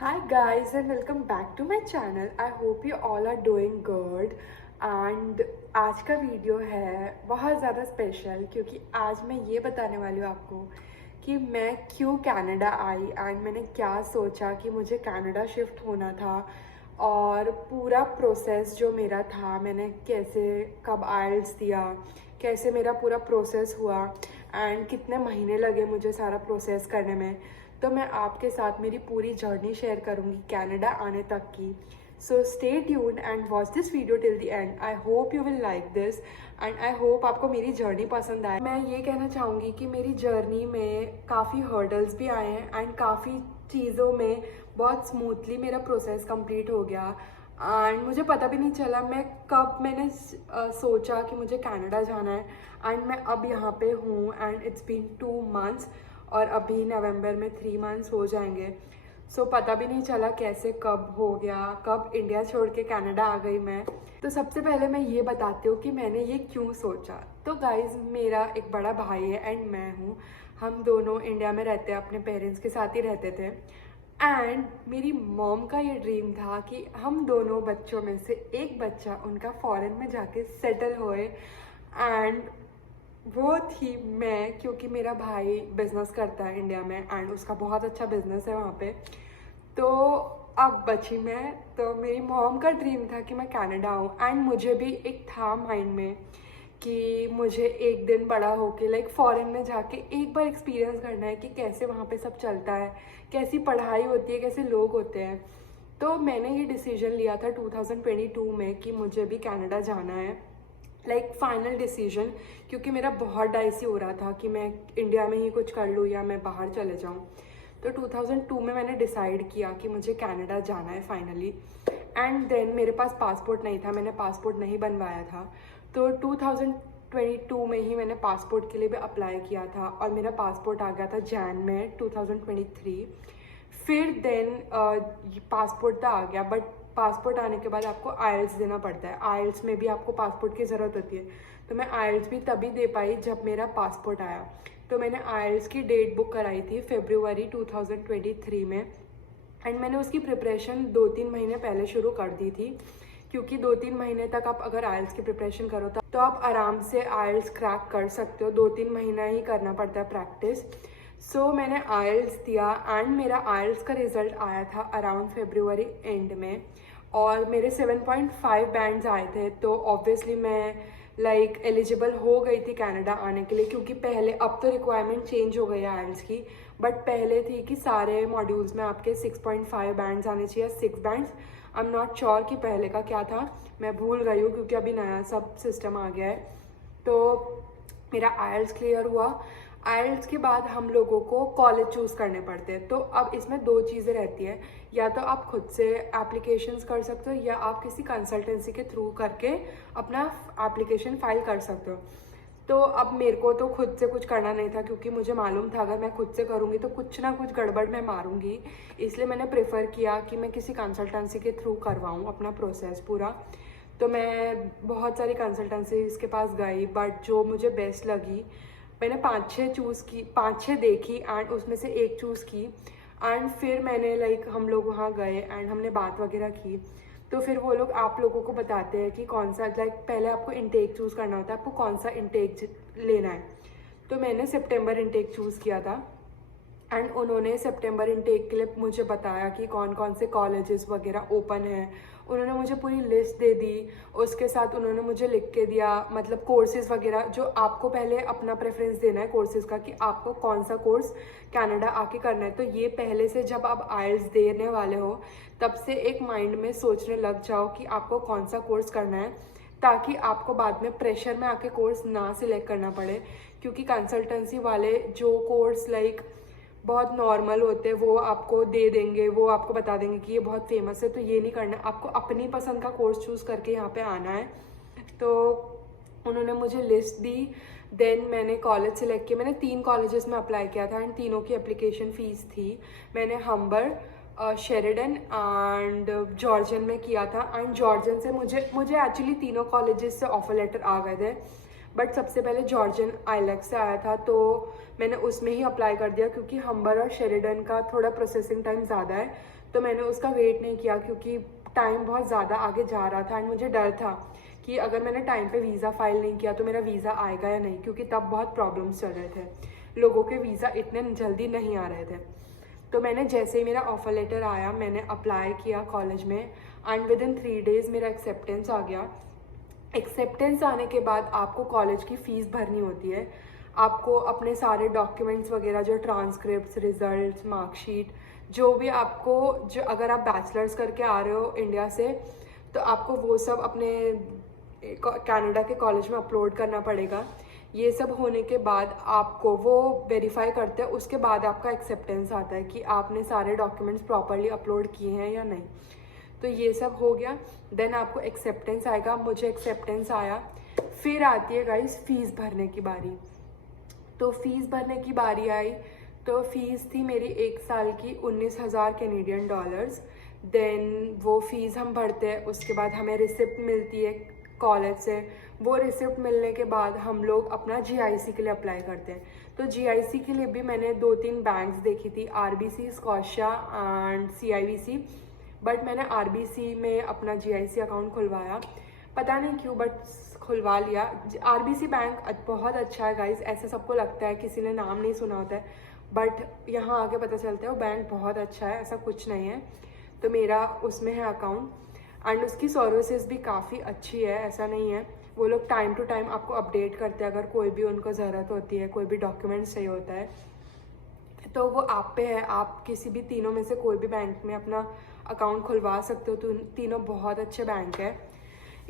Hi guys and welcome back to my channel. I hope you all are doing good and आज का video है बहुत ज़्यादा special क्योंकि आज मैं ये बताने वाली हूँ आपको कि मैं क्यों कनाडा आई एंड मैंने क्या सोचा कि मुझे कनाडा शिफ्ट होना था और पूरा प्रोसेस जो मेरा था, मैंने कैसे कब आइल्स दिया, कैसे मेरा पूरा प्रोसेस हुआ एंड कितने महीने लगे मुझे सारा प्रोसेस करने में। तो मैं आपके साथ मेरी पूरी जर्नी शेयर करूँगी कनाडा आने तक की। So stay tuned and watch this video till the end. I hope you will like this and I hope आपको मेरी जर्नी पसंद आए। मैं ये कहना चाहूँगी कि मेरी जर्नी में काफ़ी हर्डल्स भी आए हैं एंड काफ़ी चीज़ों में बहुत स्मूथली मेरा प्रोसेस कंप्लीट हो गया एंड मुझे पता भी नहीं चला मैंने सोचा कि मुझे कनाडा जाना है एंड मैं अब यहाँ पे हूँ एंड इट्स बीन 2 months और अभी नवंबर में 3 months हो जाएंगे। सो पता भी नहीं चला कैसे कब हो गया, कब इंडिया छोड़ के कनाडा आ गई मैं। तो सबसे पहले मैं ये बताती हूँ कि मैंने ये क्यों सोचा। तो गाइज, मेरा एक बड़ा भाई है एंड मैं हूँ, हम दोनों इंडिया में रहते हैं, अपने पेरेंट्स के साथ ही रहते थे एंड मेरी मॉम का ये ड्रीम था कि हम दोनों बच्चों में से एक बच्चा उनका फॉरेन में जाके सेटल होए एंड वो थी मैं, क्योंकि मेरा भाई बिजनेस करता है इंडिया में एंड उसका बहुत अच्छा बिजनेस है वहाँ पे। तो अब बची मैं, तो मेरी मॉम का ड्रीम था कि मैं कनाडा आऊँ एंड मुझे भी एक था माइंड में कि मुझे एक दिन बड़ा होके लाइक फॉरेन में जाके एक बार एक्सपीरियंस करना है कि कैसे वहाँ पे सब चलता है, कैसी पढ़ाई होती है, कैसे लोग होते हैं। तो मैंने ये डिसीजन लिया था 2022 में कि मुझे भी कनाडा जाना है, लाइक फाइनल डिसीजन, क्योंकि मेरा बहुत डाइसी हो रहा था कि मैं इंडिया में ही कुछ कर लूँ या मैं बाहर चले जाऊँ। तो 2002 में मैंने डिसाइड किया कि मुझे कनाडा जाना है फाइनली एंड देन मेरे पास पासपोर्ट नहीं था, मैंने पासपोर्ट नहीं बनवाया था। तो 2022 में ही मैंने पासपोर्ट के लिए भी अप्लाई किया था और मेरा पासपोर्ट आ गया था जैन में 2023। फिर देन पासपोर्ट तो आ गया, बट पासपोर्ट आने के बाद आपको आइल्स देना पड़ता है। आइल्स में भी आपको पासपोर्ट की ज़रूरत होती है। तो मैं आइल्स भी तभी दे पाई जब मेरा पासपोर्ट आया। तो मैंने आइल्स की डेट बुक कराई थी फरवरी 2023 में एंड मैंने उसकी प्रिपरेशन 2-3 महीने पहले शुरू कर दी थी, क्योंकि 2-3 महीने तक आप अगर आइल्स की प्रिपरेशन करो तो आप आराम से आइल्स क्रैक कर सकते हो। 2-3 महीना ही करना पड़ता है प्रैक्टिस। सो मैंने आइल्स दिया एंड मेरा आइल्स का रिजल्ट आया था अराउंड फरवरी एंड में और मेरे 7.5 बैंड्स आए थे। तो ऑब्वियसली मैं लाइक एलिजिबल हो गई थी कनाडा आने के लिए, क्योंकि पहले, अब तो रिक्वायरमेंट चेंज हो गई है आइल्स की, बट पहले थी कि सारे मॉड्यूल्स में आपके 6.5 बैंड्स आने चाहिए, 6 bands. I am not sure कि पहले का क्या था, मैं भूल गई हूँ क्योंकि अभी नया सब सिस्टम आ गया है। तो मेरा आइल्स क्लियर हुआ। आइल्स के बाद हम लोगों को कॉलेज चूज़ करने पड़ते हैं। तो अब इसमें 2 चीज़ें रहती हैं, या तो आप खुद से एप्लीकेशंस कर सकते हो या आप किसी कंसल्टेंसी के थ्रू करके अपना एप्लीकेशन फाइल कर सकते हो। तो अब मेरे को तो खुद से कुछ करना नहीं था, क्योंकि मुझे मालूम था अगर मैं खुद से करूँगी तो कुछ ना कुछ गड़बड़ मैं मारूंगी। इसलिए मैंने प्रेफर किया कि मैं किसी कंसल्टेंसी के थ्रू करवाऊँ अपना प्रोसेस पूरा। तो मैं बहुत सारी कंसल्टेंसीज के पास गई, बट जो मुझे बेस्ट लगी, मैंने 5-6 चूज़ की, 5-6 देखी एंड उसमें से एक चूज़ की एंड फिर मैंने लाइक हम लोग वहाँ गए एंड हमने बात वगैरह की। तो फिर वो लोग आप लोगों को बताते हैं कि कौन सा, लाइक पहले आपको इंटेक चूज़ करना होता है, आपको कौन सा इंटेक लेना है। तो मैंने सितंबर इंटेक चूज़ किया था एंड उन्होंने सितंबर इनटेक के लिए मुझे बताया कि कौन कौन से कॉलेजेस वगैरह ओपन हैं। उन्होंने मुझे पूरी लिस्ट दे दी, उसके साथ उन्होंने मुझे लिख के दिया मतलब कोर्सेज़ वगैरह, जो आपको पहले अपना प्रेफरेंस देना है कोर्सेज़ का कि आपको कौन सा कोर्स कनाडा आके करना है। तो ये पहले से जब आप आइल्स देने वाले हो तब से एक माइंड में सोचने लग जाओ कि आपको कौन सा कोर्स करना है, ताकि आपको बाद में प्रेशर में आके कोर्स ना सिलेक्ट करना पड़े। क्योंकि कंसल्टेंसी वाले जो कोर्स लाइक बहुत नॉर्मल होते हैं वो आपको दे देंगे, वो आपको बता देंगे कि ये बहुत फेमस है, तो ये नहीं करना, आपको अपनी पसंद का कोर्स चूज़ करके यहाँ पे आना है। तो उन्होंने मुझे लिस्ट दी, देन मैंने कॉलेज सेलेक्ट किया। मैंने 3 कॉलेजेस में अप्लाई किया था एंड तीनों की एप्लीकेशन फ़ीस थी। मैंने हम्बर, शेरिडन एंड जॉर्जियन में किया था एंड जॉर्जियन से मुझे एक्चुअली तीनों कॉलेजेस से ऑफर लेटर आ गए थे, बट सबसे पहले जॉर्जियन आईलेक्स से आया था तो मैंने उसमें ही अप्लाई कर दिया, क्योंकि हम्बर और शेरिडन का थोड़ा प्रोसेसिंग टाइम ज़्यादा है। तो मैंने उसका वेट नहीं किया क्योंकि टाइम बहुत ज़्यादा आगे जा रहा था एंड मुझे डर था कि अगर मैंने टाइम पे वीज़ा फाइल नहीं किया तो मेरा वीज़ा आएगा या नहीं, क्योंकि तब बहुत प्रॉब्लम्स चल रहे थे, लोगों के वीज़ा इतने जल्दी नहीं आ रहे थे। तो मैंने जैसे ही मेरा ऑफर लेटर आया मैंने अप्लाई किया कॉलेज में एंड विद इन 3 डेज़ मेरा एक्सेप्टेंस आ गया। एक्सेप्टेंस आने के बाद आपको कॉलेज की फ़ीस भरनी होती है। आपको अपने सारे डॉक्यूमेंट्स वगैरह, जो ट्रांसक्रिप्ट्स, रिजल्ट्स, मार्कशीट, जो भी आपको, जो अगर आप बैचलर्स करके आ रहे हो इंडिया से तो आपको वो सब अपने कनाडा के कॉलेज में अपलोड करना पड़ेगा। ये सब होने के बाद आपको वो वेरीफाई करते हैं, उसके बाद आपका एक्सेप्टेंस आता है कि आपने सारे डॉक्यूमेंट्स प्रॉपरली अपलोड किए हैं या नहीं। तो ये सब हो गया, देन आपको एक्सेप्टेंस आएगा। मुझे एक्सेप्टेंस आया, फिर आती है गाइस फ़ीस भरने की बारी। तो फ़ीस भरने की बारी आई तो फ़ीस थी मेरी 1 साल की 19,000 कैनेडियन डॉलर्स। देन वो फ़ीस हम भरते हैं, उसके बाद हमें रिसिप्ट मिलती है कॉलेज से। वो रिसिप्ट मिलने के बाद हम लोग अपना GIC के लिए अप्लाई करते हैं। तो GIC के लिए भी मैंने 2-3 बैंक्स देखी थी, RBC, Scotia and CIBC, but मैंने RBC में अपना GIC अकाउंट खुलवाया, पता नहीं क्यों बट खुलवा लिया। RBC बैंक बहुत अच्छा है गाइस, ऐसा सबको लगता है, किसी ने नाम नहीं सुना होता है, बट यहाँ आके पता चलता है वो बैंक बहुत अच्छा है, ऐसा कुछ नहीं है। तो मेरा उसमें है अकाउंट एंड उसकी सर्विसेज भी काफ़ी अच्छी है, ऐसा नहीं है। वो लोग टाइम टू टाइम आपको अपडेट करते हैं, अगर कोई भी उनको ज़रूरत होती है, कोई भी डॉक्यूमेंट्स चाहिए होता है तो वो आप पे है। आप किसी भी तीनों में से कोई भी बैंक में अपना अकाउंट खुलवा सकते हो, तो तीनों बहुत अच्छे बैंक है।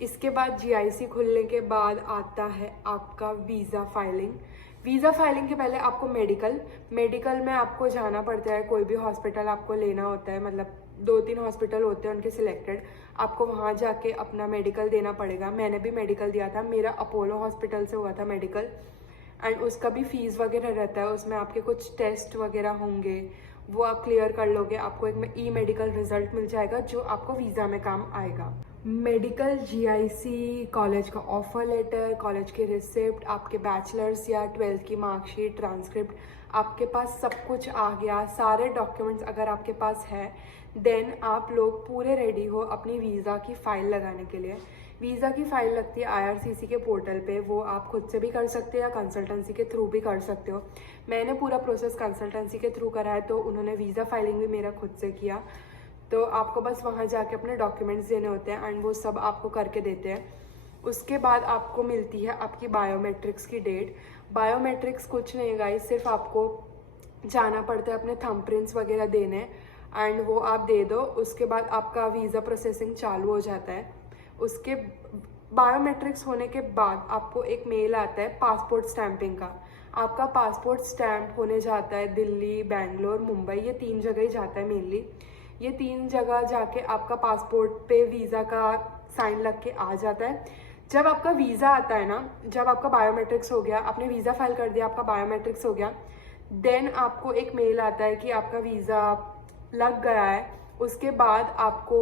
इसके बाद GIC खुलने के बाद आता है आपका वीज़ा फाइलिंग। वीज़ा फाइलिंग के पहले आपको मेडिकल में आपको जाना पड़ता है, कोई भी हॉस्पिटल आपको लेना होता है, मतलब 2-3 हॉस्पिटल होते हैं उनके सिलेक्टेड, आपको वहाँ जाके अपना मेडिकल देना पड़ेगा। मैंने भी मेडिकल दिया था, मेरा अपोलो हॉस्पिटल से हुआ था मेडिकल एंड उसका भी फ़ीस वगैरह रहता है, उसमें आपके कुछ टेस्ट वगैरह होंगे, वो आप क्लियर कर लोगे, आपको एक मेडिकल रिजल्ट मिल जाएगा जो आपको वीज़ा में काम आएगा। मेडिकल, GIC, कॉलेज का ऑफर लेटर, कॉलेज के रिसिप्ट, आपके बैचलर्स या 12th की मार्कशीट, ट्रांसक्रिप्ट, आपके पास सब कुछ आ गया, सारे डॉक्यूमेंट्स अगर आपके पास है, देन आप लोग पूरे रेडी हो अपनी वीज़ा की फ़ाइल लगाने के लिए। वीज़ा की फ़ाइल लगती है IRCC के पोर्टल पे, वो आप खुद से भी कर सकते हो या कंसल्टेंसी के थ्रू भी कर सकते हो। मैंने पूरा प्रोसेस कंसल्टेंसी के थ्रू करा है, तो उन्होंने वीज़ा फाइलिंग भी मेरा खुद से किया। तो आपको बस वहाँ जाके अपने डॉक्यूमेंट्स देने होते हैं एंड वो सब आपको करके देते हैं। उसके बाद आपको मिलती है आपकी बायोमेट्रिक्स की डेट। बायोमेट्रिक्स कुछ नहीं गाइस, सिर्फ आपको जाना पड़ता है अपने थंबप्रिंट्स वगैरह देने एंड वो आप दे दो, उसके बाद आपका वीज़ा प्रोसेसिंग चालू हो जाता है। उसके बायोमेट्रिक्स होने के बाद आपको एक मेल आता है पासपोर्ट स्टैंपिंग का। आपका पासपोर्ट स्टैंप होने जाता है दिल्ली, बेंगलोर, मुंबई, ये 3 जगह ही जाता है मेनली। ये 3 जगह जाके आपका पासपोर्ट पे वीज़ा का साइन लग के आ जाता है। जब आपका वीज़ा आता है ना, जब आपका बायोमेट्रिक्स हो गया, आपने वीज़ा फाइल कर दिया, आपका बायोमेट्रिक्स हो गया, देन आपको एक मेल आता है कि आपका वीज़ा लग गया है। उसके बाद आपको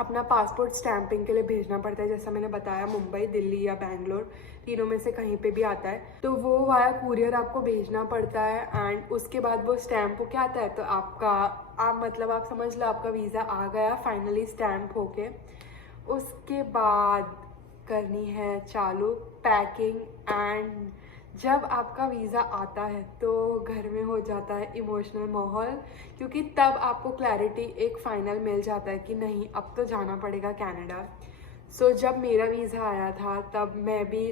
अपना पासपोर्ट स्टैंपिंग के लिए भेजना पड़ता है, जैसा मैंने बताया मुंबई, दिल्ली या बेंगलोर, तीनों में से कहीं पे भी आता है, तो वो वाया कुरियर आपको भेजना पड़ता है एंड उसके बाद वो स्टैंप होके आता है। तो आप समझ लो आपका वीज़ा आ गया फाइनली स्टैंप होके। उसके बाद करनी है चालू पैकिंग एंड जब आपका वीज़ा आता है तो घर में हो जाता है इमोशनल माहौल, क्योंकि तब आपको क्लैरिटी एक फ़ाइनल मिल जाता है कि नहीं अब तो जाना पड़ेगा कनाडा। सो जब मेरा वीज़ा आया था तब मैं भी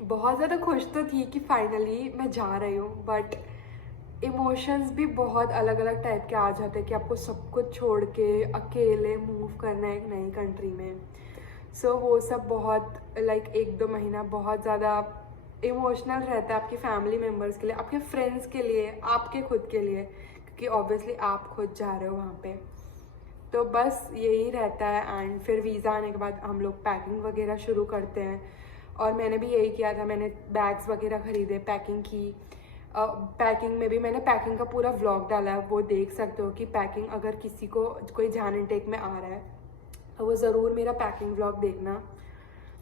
बहुत ज़्यादा खुश तो थी कि फाइनली मैं जा रही हूँ, बट इमोशंस भी बहुत अलग अलग टाइप के आ जाते हैं कि आपको सब कुछ छोड़ के अकेले मूव करना है एक नई कंट्री में। सो वो सब बहुत 1-2 महीना बहुत ज़्यादा इमोशनल रहता है आपकी फैमिली मेम्बर्स के लिए, आपके फ्रेंड्स के लिए, आपके खुद के लिए, क्योंकि ऑब्वियसली आप खुद जा रहे हो वहाँ पे। तो बस यही रहता है एंड फिर वीज़ा आने के बाद हम लोग पैकिंग वगैरह शुरू करते हैं और मैंने भी यही किया था। मैंने बैग्स वगैरह ख़रीदे, पैकिंग की। पैकिंग में भी मैंने पैकिंग का पूरा व्लॉग डाला है, वो देख सकते हो कि पैकिंग अगर किसी को कोई जान इनटेक में आ रहा है तो वो ज़रूर मेरा पैकिंग व्लॉग देखना।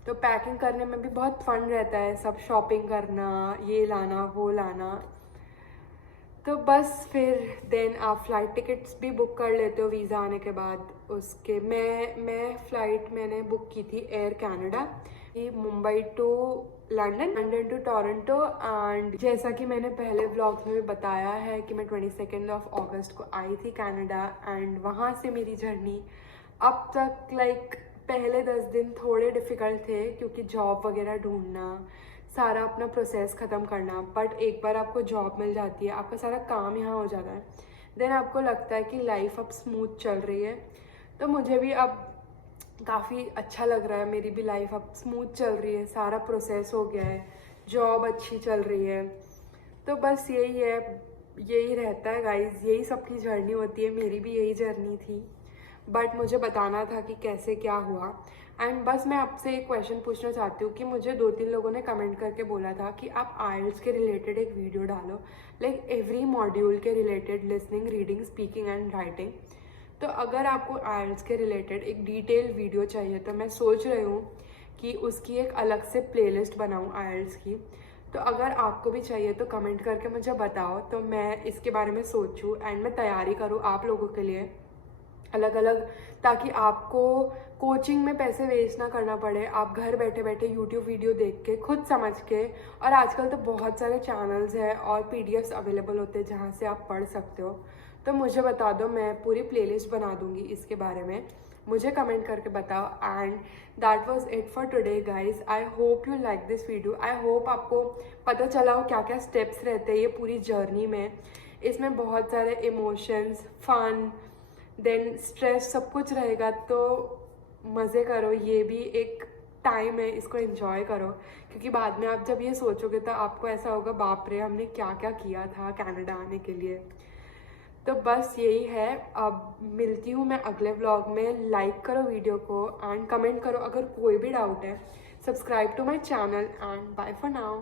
तो पैकिंग करने में भी बहुत फन रहता है, सब शॉपिंग करना, ये लाना वो लाना। तो बस फिर देन आप फ़्लाइट टिकट्स भी बुक कर लेते हो वीज़ा आने के बाद। उसके मैं फ़्लाइट मैंने बुक की थी Air Canada, Mumbai to London, London to Toronto. And जैसा कि मैंने पहले व्लॉग्स में भी बताया है कि मैं 22 अगस्त को आई थी कनाडा, एंड वहाँ से मेरी जर्नी अब तक पहले 10 दिन थोड़े डिफ़िकल्ट थे क्योंकि जॉब वगैरह ढूंढना, सारा अपना प्रोसेस ख़त्म करना। बट एक बार आपको जॉब मिल जाती है, आपका सारा काम यहाँ हो जाता है, देन आपको लगता है कि लाइफ अब स्मूथ चल रही है। तो मुझे भी अब काफ़ी अच्छा लग रहा है, मेरी भी लाइफ अब स्मूथ चल रही है, सारा प्रोसेस हो गया है, जॉब अच्छी चल रही है। तो बस यही है, यही रहता है गाइस, यही सबकी जर्नी होती है, मेरी भी यही जर्नी थी। बट मुझे बताना था कि कैसे क्या हुआ। एंड बस मैं आपसे एक क्वेश्चन पूछना चाहती हूँ कि मुझे 2-3 लोगों ने कमेंट करके बोला था कि आप आइल्स के रिलेटेड एक वीडियो डालो, एवरी मॉड्यूल के related, listening, reading, speaking and writing. तो अगर आपको आइल्स के रिलेटेड एक डिटेल वीडियो चाहिए तो मैं सोच रही हूँ कि उसकी एक अलग से प्लेलिस्ट बनाऊँ आइल्स की। तो अगर आपको भी चाहिए तो कमेंट करके मुझे बताओ, तो मैं इसके बारे में सोचूँ एंड मैं तैयारी करूँ आप लोगों के लिए अलग अलग, ताकि आपको कोचिंग में पैसे वेस्ट ना करना पड़े, आप घर बैठे बैठे यूट्यूब वीडियो देख के खुद समझ के, और आजकल तो बहुत सारे चैनल्स हैं और पीडीएफ्स अवेलेबल होते हैं जहाँ से आप पढ़ सकते हो। तो मुझे बता दो, मैं पूरी प्लेलिस्ट बना दूँगी इसके बारे में, मुझे कमेंट करके बताओ। And that was it for today guys, I hope you like this video, I hope आपको पता चला हो क्या क्या स्टेप्स रहते हैं ये पूरी जर्नी में। इसमें बहुत सारे इमोशंस, फन, देन स्ट्रेस, सब कुछ रहेगा। तो मज़े करो, ये भी एक टाइम है, इसको एंजॉय करो, क्योंकि बाद में आप जब ये सोचोगे तो आपको ऐसा होगा, बाप रे हमने क्या क्या किया था कनाडा आने के लिए। तो बस यही है, अब मिलती हूँ मैं अगले व्लॉग में। लाइक करो वीडियो को एंड कमेंट करो अगर कोई भी डाउट है, subscribe to my channel and bye for now.